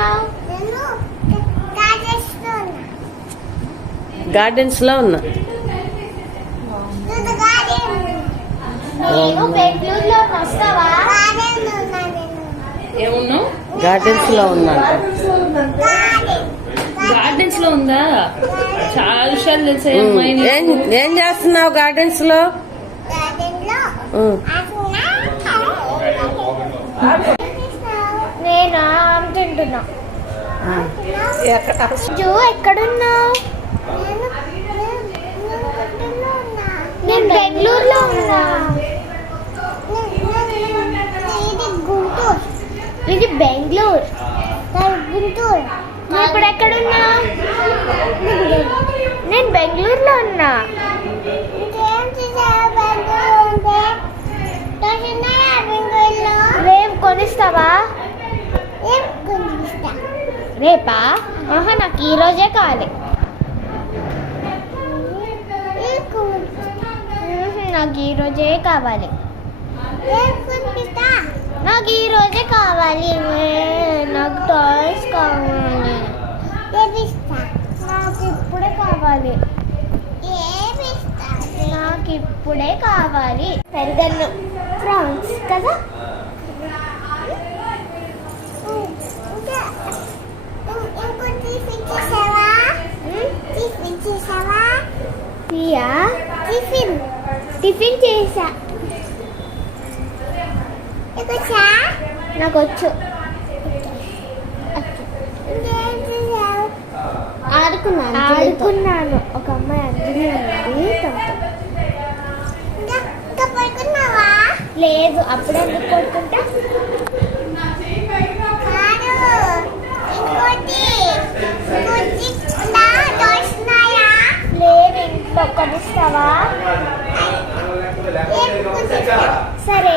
చేస్తున్నావు? గార్డెన్స్ లో ఉన్నా. నేను బెంగళూరులో వస్తావా? ఏమున్నావు? గార్డెన్స్ లో ఉన్నా. గార్డెన్స్ లో ఉందా? చాలా విషయాలు తెలిసాయి ఉమ్. అమ్మాయి. ఏం చేస్తున్నావు గార్డెన్స్ లో? నేను ఆమె తింటున్నా. ఎక్కడున్నావు? నేను బెంగళూరులో ఉన్నా. ఇది బెంగళూరు, గుంటూరు. నువ్వు ఇప్పుడు ఎక్కడున్నా? నేను బెంగళూరులో ఉన్నా. రేపు కొనిస్తావా? రేపా? ఆహా, నాకు ఈరోజే కావాలి. నాకు ఈరోజే కావాలి. నాకు ఈరోజే కావాలి. నాకు టాయ్స్ కావాలి. నాకు ఇప్పుడే కావాలి. నాకు ఇప్పుడే కావాలి. పెరుగన్ను ఫ్రాన్స్ కదా. టిఫిన్ చేసా. నాకు వచ్చు. ఆడుకున్నాను. ఒక అమ్మాయి అంజలి ఉంది, తనతో. లేదు, అప్పుడే ఎందుకు కొడుకుంటా? లేదు, ఇంట్లో కొనిస్తావా? సరే.